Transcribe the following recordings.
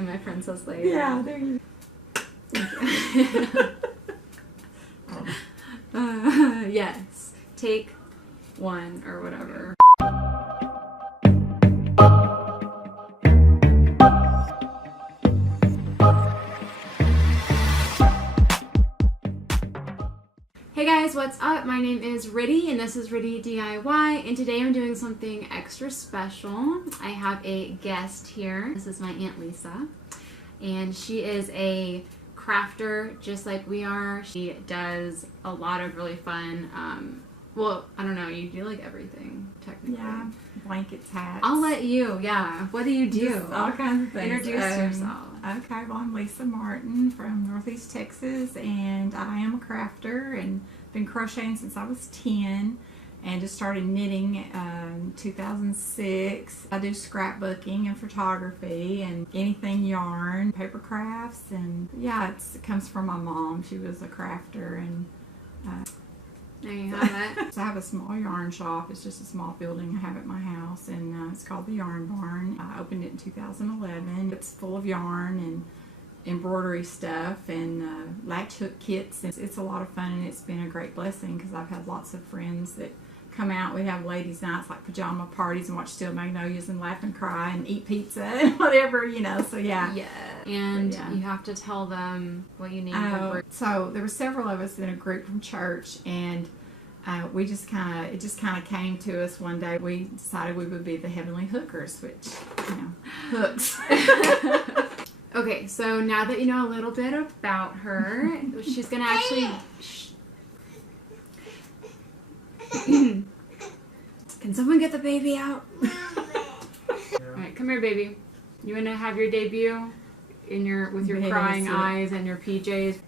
And my friend says later. Yeah, there you go. Yes. Take one or whatever. Hey guys, what's up? My name is Ritty and this is RityDIY, and today I'm doing something extra special. I have a guest here. This is my Aunt Lisa, and she is a crafter just like we are. She does a lot of really fun, well, I don't know, you do like everything technically. Yeah, blankets, hats. I'll let you, yeah. What do you do? Just all kinds of things. Introduce yourself. Okay, well, I'm Lisa Martin from Northeast Texas, and I am a crafter and been crocheting since I was 10 and just started knitting in 2006. I do scrapbooking and photography and anything yarn, paper crafts, and yeah, it comes from my mom. She was a crafter, and there you have it. So I have a small yarn shop. It's just a small building I have at my house, and it's called the Yarn Barn. I opened it in 2011. It's full of yarn and embroidery stuff and latch hook kits. It's a lot of fun, and it's been a great blessing because I've had lots of friends that come out. We have ladies' nights like pajama parties and watch Steel Magnolias and laugh and cry and eat pizza and whatever, you know, so yeah. Yeah. And you have to tell them what you need. So there were several of us in a group from church, and it just kind of came to us one day. We decided we would be the Heavenly Hookers, which, you know, hooks. Okay, so now that you know a little bit about her, she's gonna actually. Can someone get the baby out? Alright, come here, baby. You wanna have your debut with your crying eyes and your PJs?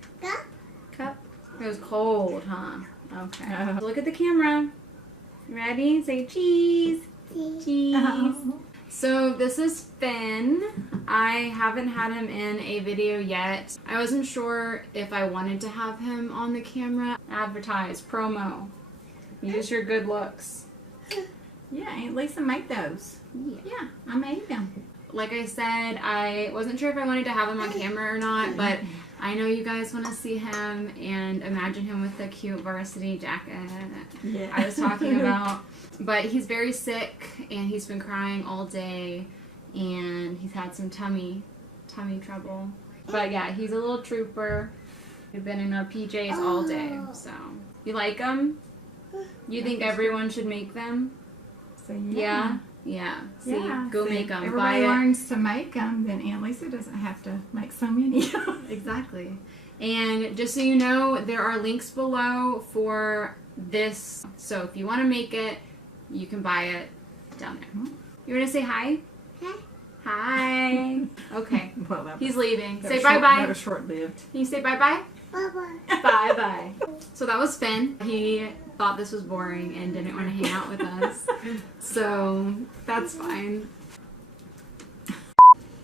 Cup? It was cold, huh? Okay. Look at the camera. Ready? Say cheese. Cheese. So this is Finn. I haven't had him in a video yet. I wasn't sure if I wanted to have him on the camera. Advertise, promo. Use your good looks. Yeah, Aunt Lisa made those. Yeah, I made them. Like I said, I wasn't sure if I wanted to have him on camera or not, but I know you guys want to see him and imagine him with the cute varsity jacket I was talking about. But he's very sick, and he's been crying all day, and he's had some tummy trouble. But yeah, he's a little trooper. We've been in our PJs all day, so. You like them? You think everyone should make them? So yeah. Yeah. See, go make them. Everybody learns to make them, then Aunt Lisa doesn't have to make so many. Exactly. And just so you know, there are links below for this. So if you want to make it, you can buy it down there. You want to say hi? Hi. Hi. Okay. Well, he's leaving. Say bye-bye. That was short-lived. Can you say bye-bye? Bye-bye. Bye-bye. So that was Finn. He thought this was boring and didn't want to hang out with us. So that's fine.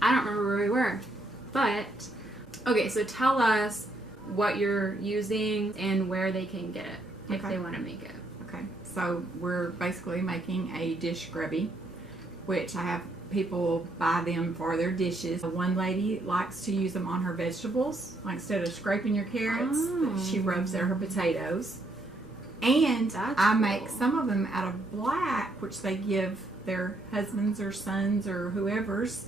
I don't remember where we were. But, okay, so tell us what you're using and where they can get it if they want to make it. Okay, so we're basically making a dish scrubby, which I have people buy them for their dishes. One lady likes to use them on her vegetables. Like instead of scraping your carrots, she rubs her potatoes. And I make some of them out of black, which they give their husbands or sons or whoever's.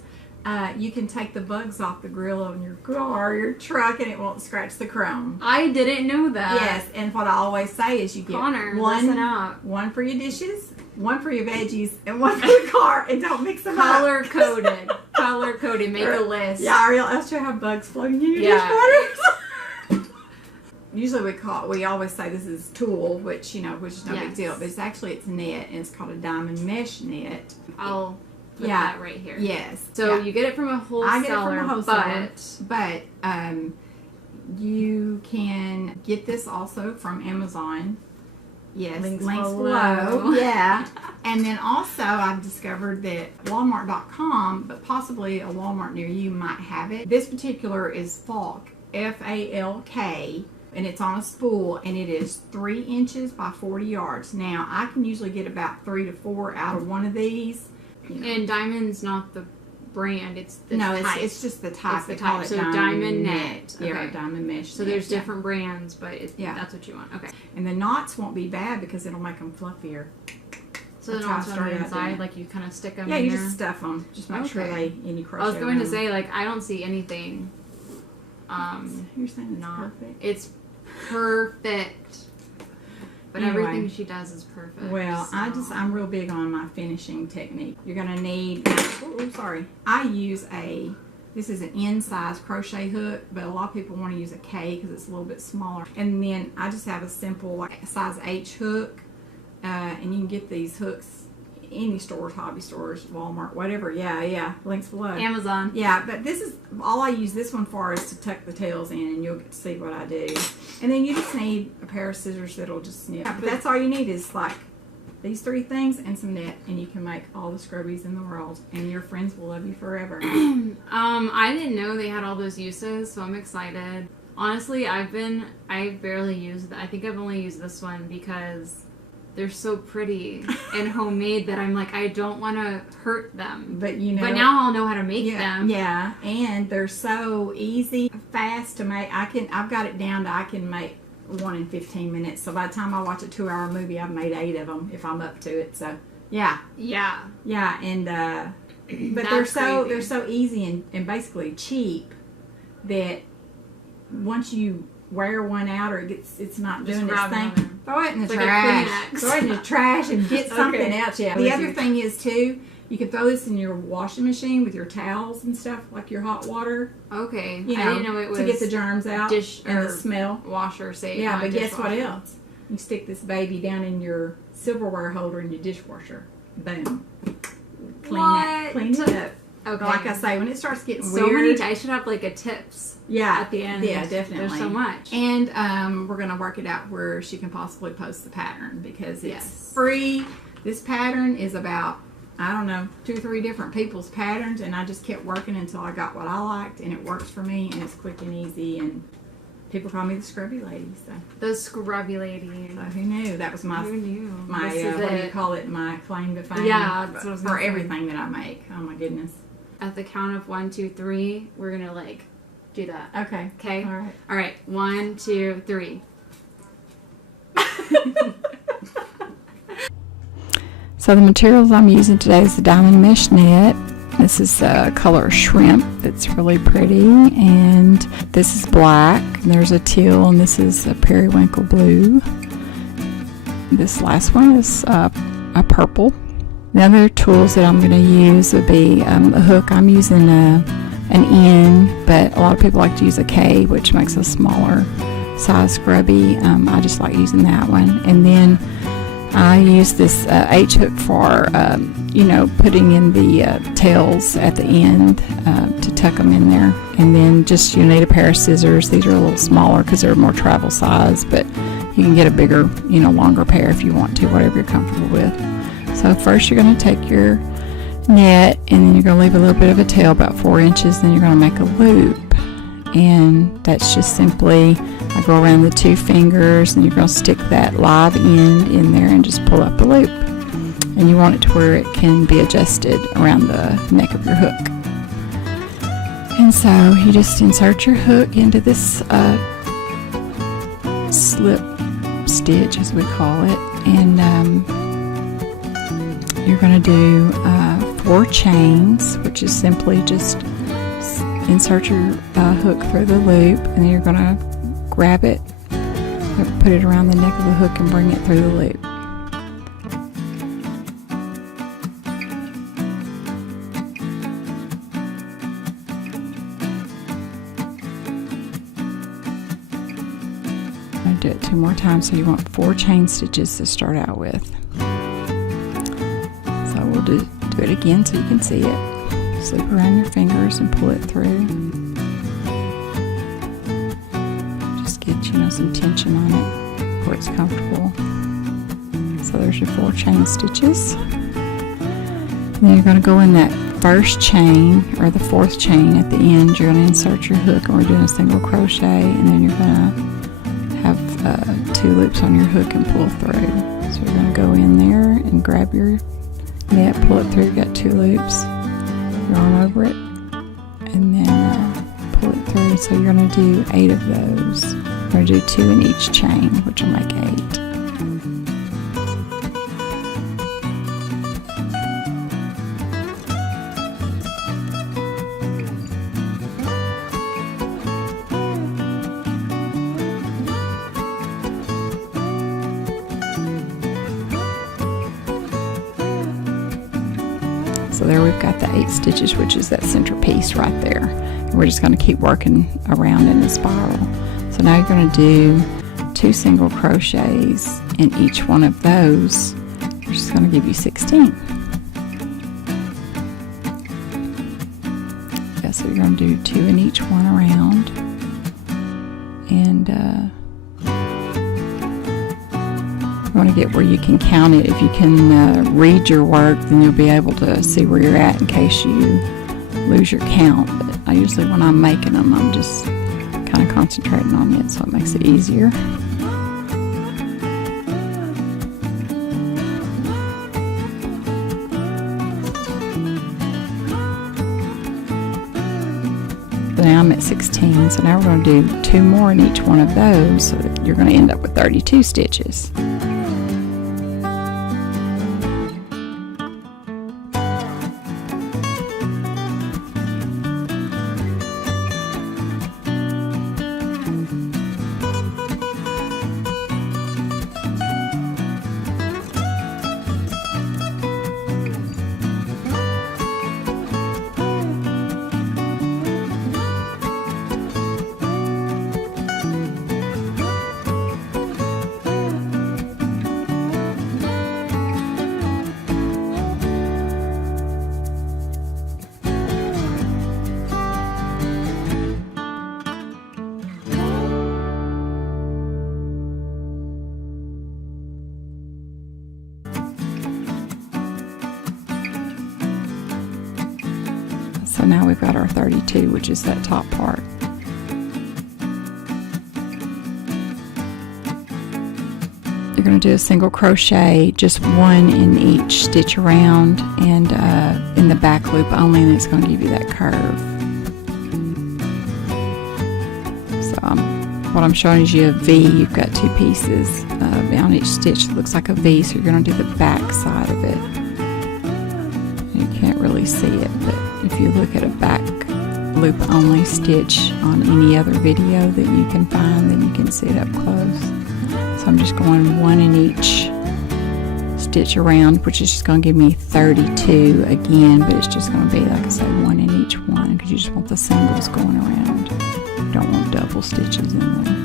You can take the bugs off the grill on your car or your truck, and it won't scratch the chrome. I didn't know that. Yes, and what I always say is you get listen up. One for your dishes, one for your veggies, and one for the car, and don't mix them up. Color-coded. Color-coded. Make a list. Yeah, or else you'll have bugs floating in your dishwater. Usually we always say this is tulle, which is no big deal, but it's net, and it's called a diamond mesh net. I'll put that right here. Yes. So you get it from a wholesaler. I get it from a wholesaler, but you can get this also from Amazon. Yes, links below. Yeah. And then also I've discovered that Walmart.com, but possibly a Walmart near you might have it. This particular is Falk, F-A-L-K. And it's on a spool, and it is 3 inches by 40 yards. Now, I can usually get about 3 to 4 out of one of these. And diamond's not the brand. It's the no, type. it's just the type. It's the they call type. it So diamond net. Yeah, Okay. diamond mesh. So there's different brands, but that's what you want. Okay. And the knots won't be bad because it'll make them fluffier. So the knots on the inside, like you kind of stick them. Yeah, in you there. just stuff them. Just make sure and you crochet. I was going to say, like, I don't see anything. You're saying it's perfect. It's perfect. But Anyway, everything she does is perfect. Well, so. I'm real big on my finishing technique. You're going to need, I use this is an N-size crochet hook, but a lot of people want to use a K because it's a little bit smaller. And then I just have a simple like size H hook, and you can get these hooks any stores, hobby stores, Walmart, whatever. Yeah, links below. Amazon. Yeah, but this is all I use this one for is to tuck the tails in, and you'll get to see what I do. And then you just need a pair of scissors that'll just snip. But that's all you need is like these 3 things and some net, and you can make all the scrubbies in the world, and your friends will love you forever. I didn't know they had all those uses, so I'm excited. Honestly, I barely used I think I've only used this one because they're so pretty and homemade that I'm like, I don't want to hurt them. But you know. But now I'll know how to make them. Yeah, and they're so easy, fast to make. I've got it down to I can make one in 15 minutes. So by the time I watch a 2-hour movie, I've made 8 of them if I'm up to it. So yeah, and but they're so easy and basically cheap that once you wear one out or it's not doing its thing, throw it in the trash. Throw it in the trash and get something else. Yeah. The other thing is too, you can throw this in your washing machine with your towels and stuff, like your hot water. Okay. You know, I didn't know it was to get the germs out and the smell. Washer safe. Yeah, but guess what else? You stick this baby down in your silverware holder in your dishwasher. Boom. Clean it up. Okay. Like I say, when it starts getting so weird. I should have like a tips. Yeah, at the end. Yeah, definitely. There's so much. And we're going to work it out where she can possibly post the pattern because it's free. This pattern is about, I don't know, 2 or 3 different people's patterns, and I just kept working until I got what I liked, and it works for me, and it's quick and easy, and people call me the Scrubbie Lady. So. The Scrubbie Lady. So who knew? That was my, who knew? My what do you call it? My claim to fame. Yeah, that's what I was for everything that I make. Oh my goodness. At the count of 1, 2, 3, we're gonna like do that. Okay. Okay. All right. All right. 1, 2, 3. So the materials I'm using today is the diamond mesh net. This is color shrimp. It's really pretty, and this is black. And there's a teal, and this is a periwinkle blue. This last one is a purple. The other tools that I'm going to use would be a hook. I'm using an N, but a lot of people like to use a K, which makes a smaller size scrubby. I just like using that one. And then I use this H hook for, putting in the tails at the end to tuck them in there. And then just you need a pair of scissors. These are a little smaller because they're more travel size, but you can get a bigger, longer pair if you want to, whatever you're comfortable with. So first you're going to take your net, and then you're going to leave a little bit of a tail, about 4 inches, then you're going to make a loop. And that's just simply, I go around the 2 fingers, and you're going to stick that live end in there and just pull up the loop. And you want it to where it can be adjusted around the neck of your hook. And so you just insert your hook into this slip stitch, as we call it, and you're going to do 4 chains, which is simply just insert your hook through the loop, and then you're going to grab it, put it around the neck of the hook, and bring it through the loop. I'm going to do it 2 more times, so you want 4 chain stitches to start out with. We'll do it again so you can see it. Slip around your fingers and pull it through. Just get some tension on it where it's comfortable. So there's your 4 chain stitches. And then you're going to go in that first chain, or the 4th chain at the end. You're going to insert your hook, and we're doing a single crochet, and then you're going to have 2 loops on your hook and pull through. So you're going to go in there and grab your net, pull it through, you got 2 loops, yarn over it, and then pull it through. So you're going to do 8 of those. You're going to do 2 in each chain, which will make 8. So there we've got the 8 stitches, which is that center piece right there. And we're just going to keep working around in a spiral. So now you're going to do 2 single crochets in each one of those, which is going to give you 16. Yeah, so you're going to do 2 in each one around. And you want to get where you can count it. If you can read your work, then you'll be able to see where you're at in case you lose your count. But I usually, when I'm making them, I'm just kind of concentrating on it, so it makes it easier. So now I'm at 16, so now we're going to do 2 more in each one of those, so that you're going to end up with 32 stitches. So now we've got our 32, which is that top part. You're going to do a single crochet, just 1 in each stitch around, and in the back loop only, and it's going to give you that curve. So what I'm showing is you a V. You've got 2 pieces on each stitch that looks like a V, so you're going to do the back side of it. You can't really see it, but if you look at a back loop only stitch on any other video that you can find, then you can see it up close. So I'm just going 1 in each stitch around, which is just going to give me 32 again, but it's just going to be, like I say, 1 in each one, because you just want the singles going around. You don't want double stitches in there.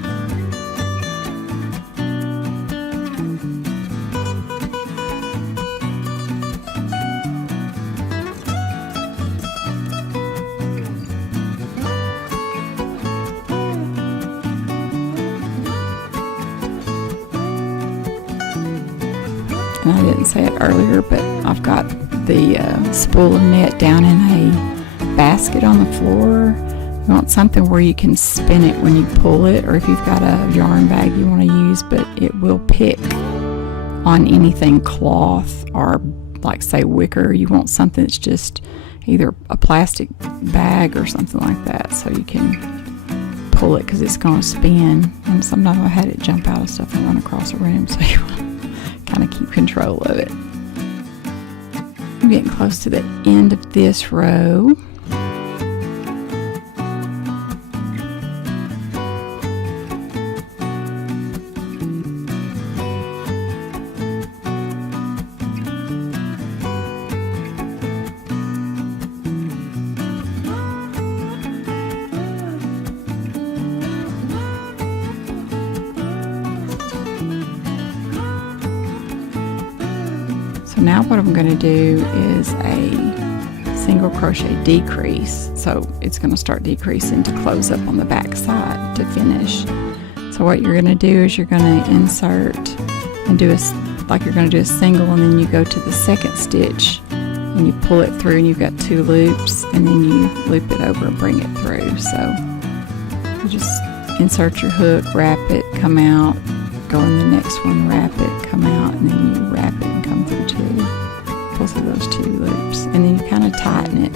And I didn't say it earlier, but I've got the spool of knit down in a basket on the floor. You want something where you can spin it when you pull it, or if you've got a yarn bag you want to use, but it will pick on anything cloth or, like, say, wicker. You want something that's just either a plastic bag or something like that, so you can pull it, because it's going to spin. And sometimes I had it jump out of stuff and run across the room, so you want kind of keep control of it. I'm getting close to the end of this row. So now what I'm going to do is a single crochet decrease. So it's going to start decreasing to close up on the back side to finish. So what you're going to do is you're going to insert and do like you're going to do a single, and then you go to the second stitch and you pull it through, and you've got 2 loops, and then you loop it over and bring it through. So you just insert your hook, wrap it, come out, go in the next one, wrap it, come out, and then you wrap it and come through 2. Pull through those 2 loops, and then you kind of tighten it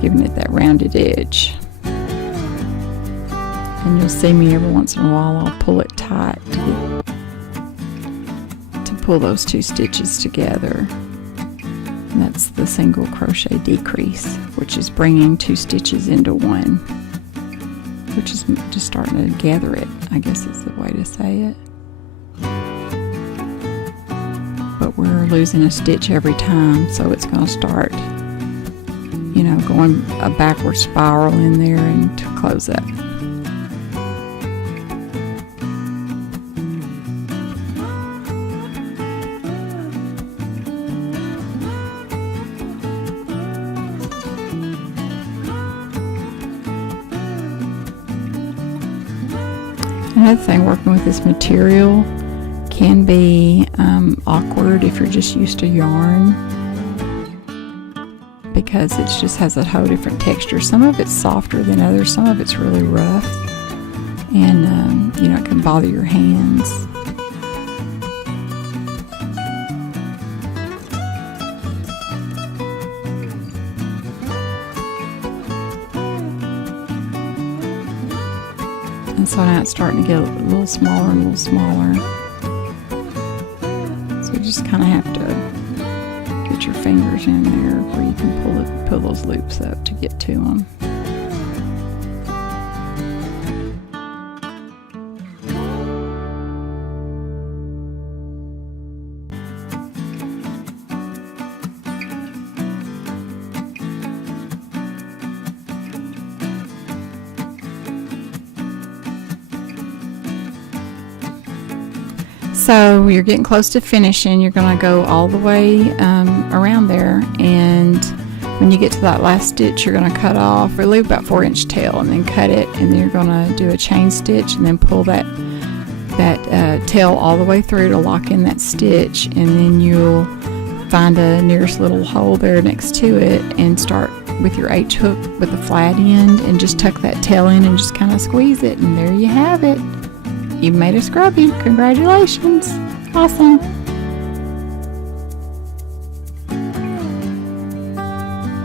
just giving it that rounded edge. And you'll see me every once in a while, I'll pull it tight to pull those 2 stitches together. And that's the single crochet decrease, which is bringing 2 stitches into one, which is just starting to gather it, I guess is the way to say it. But we're losing a stitch every time, so it's going to start, you know, going a backward spiral in there and to close up. Another thing, working with this material can be awkward if you're just used to yarn, because it just has a whole different texture. Some of it's softer than others, some of it's really rough, and you know, it can bother your hands. And so now it's starting to get a little smaller and a little smaller. So you just kind of have to get your fingers in there where you can pull those loops up to get to them. So you're getting close to finishing. You're going to go all the way around there, and when you get to that last stitch, you're going to cut off or leave about 4-inch tail, and then cut it, and then you're going to do a chain stitch, and then pull that tail all the way through to lock in that stitch, and then you'll find a nearest little hole there next to it and start with your H hook with the flat end and just tuck that tail in and just kind of squeeze it, and there you have it. You've made a scrubby. Congratulations. Awesome.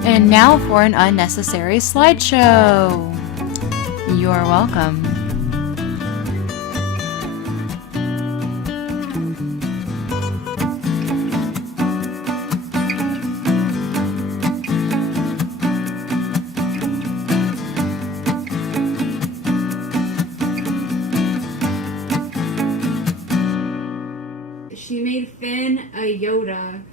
And now for an unnecessary slideshow. You are welcome. She made Finn a Yoda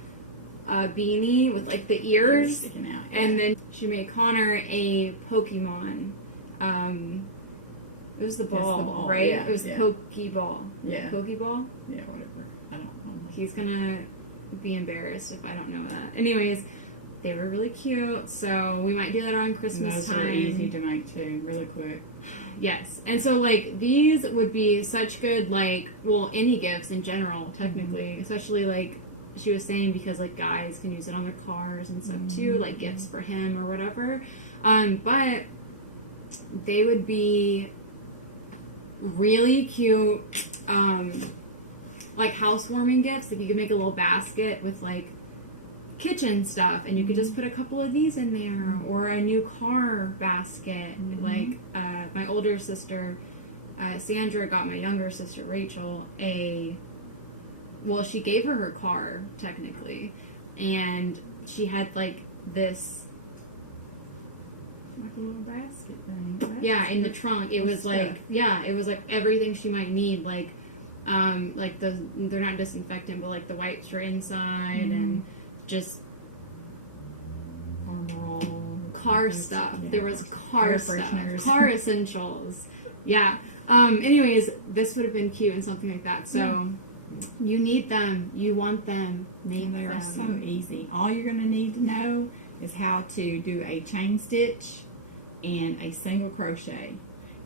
beanie with like the ears sticking out, yeah. And then she made Connor a Pokemon. It was the ball, right? Yeah, it was the Pokeball. Yeah. Pokeball? Yeah, whatever. I don't know. He's gonna be embarrassed if I don't know that. Anyways, they were really cute, so we might do that around Christmas time. Those are easy to make too, really quick. Yes, and so like these would be such good, like, well, any gifts in general, technically, especially like she was saying, because like guys can use it on their cars and stuff too, like gifts for him or whatever. But they would be really cute, like housewarming gifts. Like you could make a little basket with like kitchen stuff, and you could just put a couple of these in there, or a new car basket. Like my older sister Sandra got my younger sister Rachel she gave her car technically, and she had like this Like a little basket thing. yeah in the trunk. It was like it was like everything she might need, like they're not disinfectant, but like the wipes for inside, and just car stuff. Yeah. There was car stuff, fresheners. car essentials. Yeah. Anyways, this would have been cute and something like that. So you need them. You want them. Name They them. are so easy. All you're going to need to know is how to do a chain stitch and a single crochet.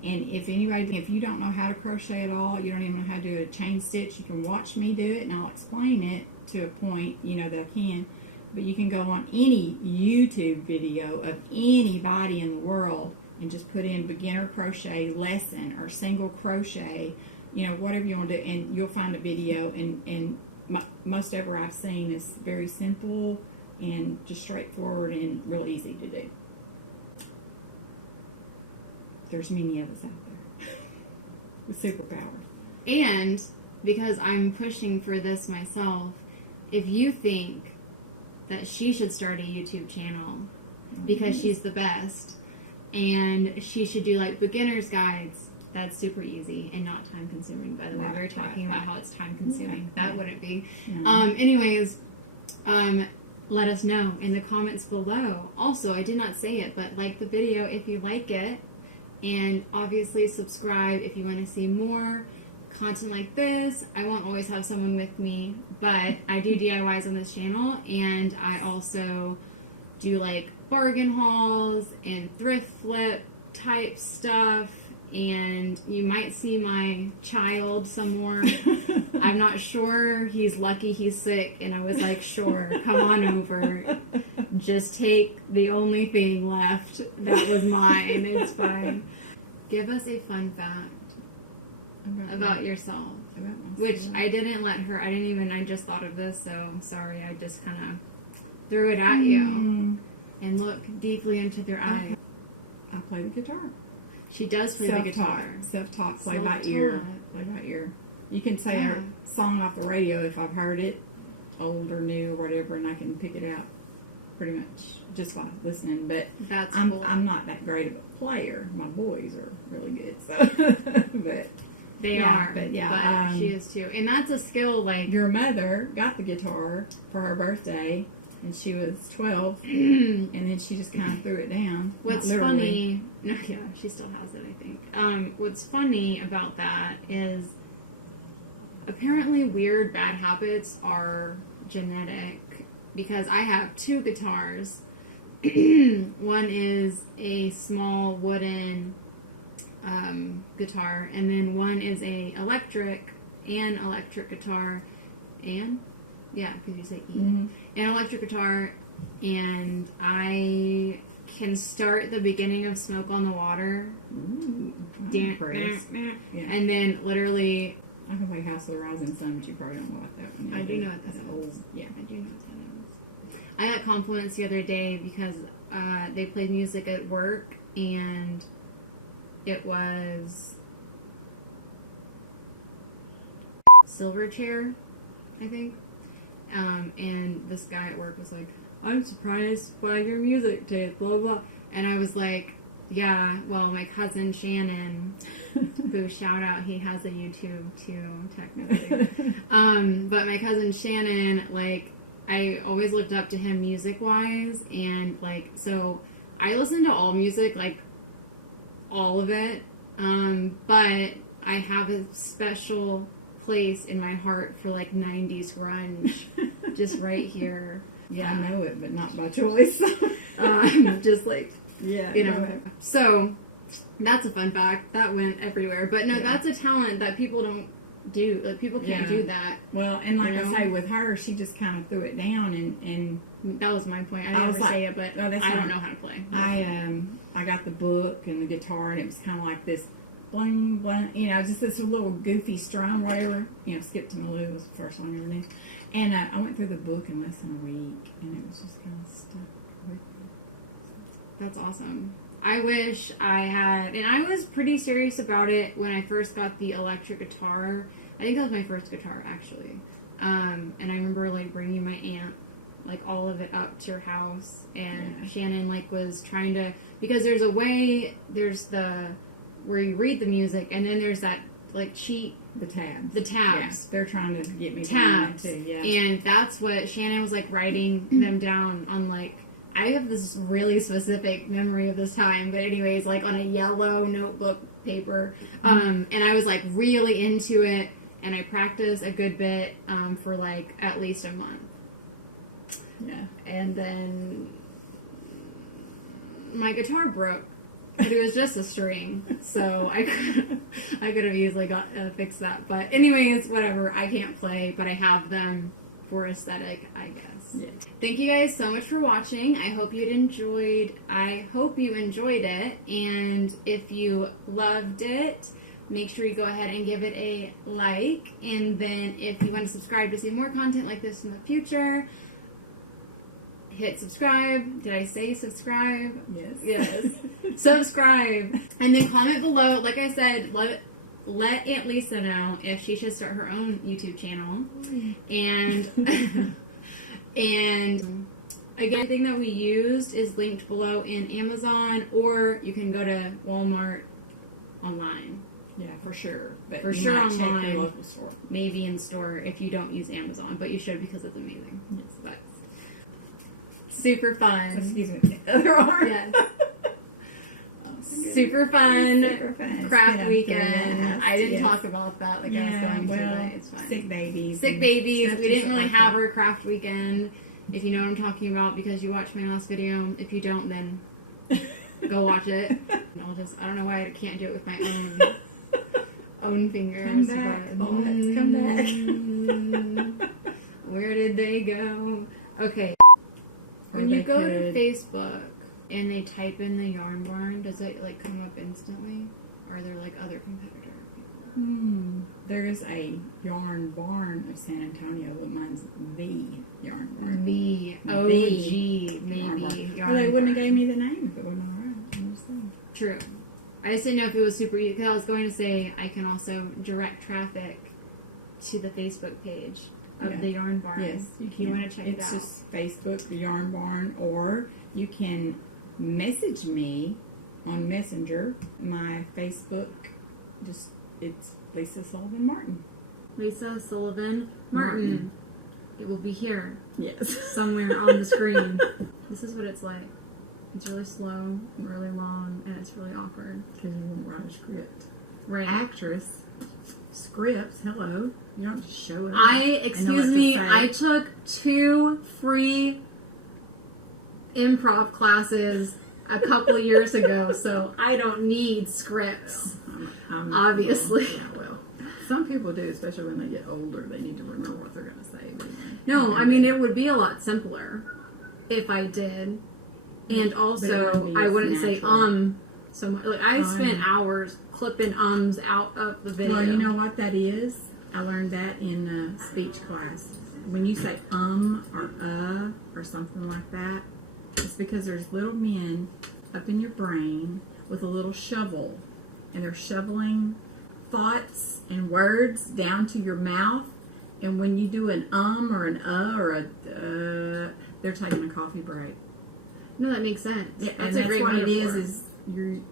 And if you don't know how to crochet at all, you don't even know how to do a chain stitch, you can watch me do it, and I'll explain it to a point, that I can. But you can go on any YouTube video of anybody in the world and just put in beginner crochet lesson or single crochet, whatever you want to do, and you'll find a video. And most ever I've seen is very simple and just straightforward and real easy to do. there's many of us out there with superpowers. And because I'm pushing for this myself, if you think that she should start a YouTube channel because she's the best, and she should do like beginner's guides, that's super easy and not time consuming, by the way. We were talking about how it's time consuming. That wouldn't be. Anyways, let us know in the comments below. Also, I did not say it, but like the video if you like it, and obviously subscribe if you want to see more content like this. I won't always have someone with me, but I do DIYs on this channel, and I also do like bargain hauls and thrift flip type stuff, and you might see my child some more. I'm not sure. He's lucky he's sick, and I was like, sure, come on over. Just take the only thing left that was mine. It's fine. Give us a fun fact about yourself. Which I didn't let her, I just thought of this, so sorry, I just kind of threw it at you. And look deeply into their eyes. I play the guitar. She does play the guitar. Self-taught, play by ear. Play by ear. You can say a song off the radio if I've heard it, old or new or whatever, and I can pick it out pretty much just by listening. But I'm not that great of a player. My boys are really good, so but they are. But she is too, and that's a skill. Like your mother got the guitar for her birthday. And she was 12, and then she just kind of threw it down. What's funny... No, yeah, she still has it, I think. What's funny about that is apparently weird bad habits are genetic, because I have 2 guitars. One is a small wooden guitar, and then one is a electric guitar, and... Yeah, because you say E. An electric guitar, and I can start the beginning of Smoke on the Water. And then literally... I can play House of the Rising Sun, but you probably don't know what that one is. I do know what that is. Old. Yeah, I do know what that is. I got compliments the other day because they played music at work, and it was Silverchair, I think. And this guy at work was like, I'm surprised by your music taste, blah, blah. And I was like, yeah, well, my cousin Shannon, who, shout out, he has a YouTube too, technically. But my cousin Shannon, like, I always looked up to him music-wise, and, like, so I listen to all music, like, all of it, but I have a special place in my heart for like 90s grunge, just right here. Yeah, I know it, but not by choice. Just like, yeah, you know. So that's a fun fact. That went everywhere. But no, that's a talent that people don't do. Like, people can't do that. Well, and like I say, with her, she just kind of threw it down, and that was my point. I didn't ever say it, but I don't know how to play. I got the book and the guitar, and it was kind of like this bling, bling, you know, just this little goofy strum, whatever. You know, Skip to Malou was the first one I ever knew. And I went through the book in less than a week, and it was just kind of stuck with me. That's awesome. I wish I had, and I was pretty serious about it when I first got the electric guitar. I think that was my first guitar, actually. And I remember, like, bringing my aunt, like, all of it up to her house, and Shannon, like, was trying to, because there's a way, there's the, where you read the music, and then there's that, like, cheat. The tabs. The tabs. Yeah, they're trying to get me tabs. Too, yeah. And that's what Shannon was, like, writing them down on, like, I have this really specific memory of this time, but anyways, like, on a yellow notebook paper, and I was, like, really into it, and I practiced a good bit, for, like, at least a month. Yeah. And then my guitar broke, but it was just a string, so I could have easily fixed that. But anyways, whatever. I can't play, but I have them for aesthetic, I guess. Yeah. Thank you guys so much for watching. I hope you enjoyed it, and if you loved it, make sure you go ahead and give it a like, and then if you want to subscribe to see more content like this in the future, hit subscribe. Did I say subscribe? Yes. Yes. Subscribe. And then comment below. Like I said, let Aunt Lisa know if she should start her own YouTube channel. And and again, everything that we used is linked below in Amazon, or you can go to Walmart online. Yeah, for sure. But For you sure might check online. your local store. Maybe in store if you don't use Amazon, but you should because it's amazing. Yes. But super fun. Excuse me. The other arm. Yes. Oh, Super fun. Super fun. Craft Yeah, weekend. yes, I didn't yes. talk about that like I was Yeah, going to, well, but it's fun. sick babies. Sick and babies. stuff We didn't just really like have that. our craft weekend. If you know what I'm talking about because you watched my last video. If you don't, then go watch it. And I don't know why I can't do it with my own fingers. Come back, but, bullets, come back. Where did they go? Okay. Or When you they go to could- Facebook and they type in the Yarn Barn, does it like come up instantly? Or are there like other competitor people? There's a Yarn Barn of San Antonio, but mine's the Yarn Barn. The The OG, Yarn maybe. Barn. Yarn Well, they wouldn't have Barn. gave me the name if it wasn't alright. I'm just saying. True. I just didn't know if it was super easy, because I was going to say I can also direct traffic to the Facebook page of Yeah. the Yarn Barn. Yes, you If can. you want to check it It's out. just Facebook, the Yarn Barn, or you can message me on Messenger. My Facebook, it's Lisa Sullivan Martin. Lisa Sullivan Martin. It will be here Yes. somewhere on the screen. This is what it's like. It's really slow, really long, and it's really awkward. Because you won't write a script. Right. Actress. Scripts. Hello. You don't just show it. Excuse me, I took 2 free improv classes a couple years ago, so I don't need scripts. Obviously. Well, some people do, especially when they get older. They need to remember what they're going to say. No, I mean, it would be a lot simpler if I did. And also, I wouldn't say so much. Like, I spent hours clipping ums out of the video. Well, you know what that is? I learned that in speech class. When you say or something like that, it's because there's little men up in your brain with a little shovel, and they're shoveling thoughts and words down to your mouth. And when you do an or an or a they're taking a coffee break. No, that makes sense. Yeah, That's and a great what it metaphor. is you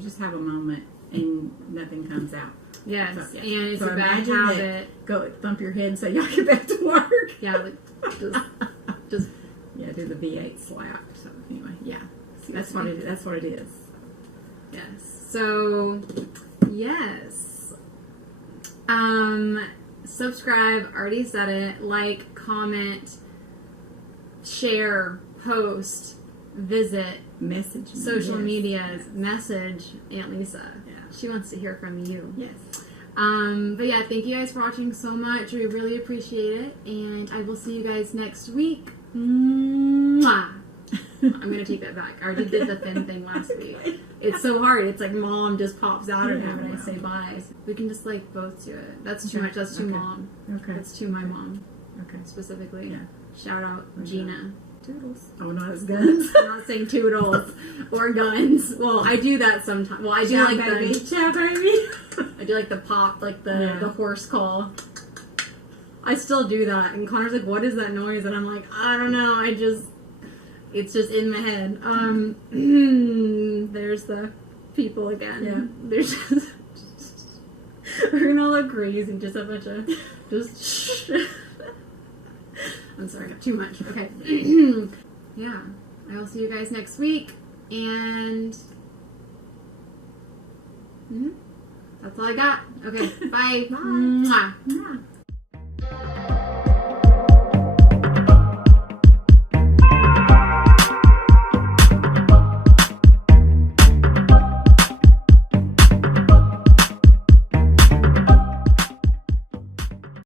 just have a moment and nothing comes out. Yes, So, yeah. and it's So a bad imagine that- habit. Go thump your head and say, y'all get back to work. Yeah, like, just Yeah, do the V8 slap. So anyway, yeah. That's what it is. yes. So, yes. Subscribe, already said it. Like, comment, share, post, visit, Message me. social Yes. medias, message Aunt Lisa. Yeah. She wants to hear from you. Yes. But yeah, thank you guys for watching so much. We really appreciate it. And I will see you guys next week. Mwah. I'm going to take that back. I already did the thin thing last week. It's so hard. It's like mom just pops out of me when I say bye. We can just like both do it. That's too much. That's too mom. Okay. That's too my mom. Okay. Specifically. Yeah. Shout out Gina. Toodles. Oh, no, it's guns. I'm not saying toodles or guns. Well, I do that sometimes. Well, I do Ciao, like baby. the Ciao, baby. I do like the pop, like the horse call. I still do that, and Connor's like, "What is that noise?" And I'm like, "I don't know. It's just in my head." There's the people again. Yeah. There's just we're gonna look crazy. Just a bunch of just. I'm sorry, I got too much. Okay. Yeah. I will see you guys next week, and that's all I got. Okay. Bye. Bye. Mwah. Yeah.